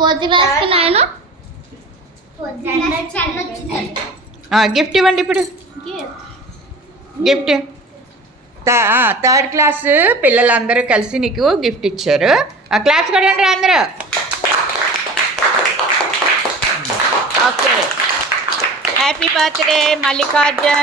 4th క్లాస్కి నేను గిఫ్ట్ ఇవ్వండి ఇప్పుడు. గిఫ్ట్ 3rd క్లాస్ పిల్లలందరూ కలిసి నీకు గిఫ్ట్ ఇచ్చారు. క్లాస్ కొట్టండి అందరూ. Okay, happy birthday Mallikarjun.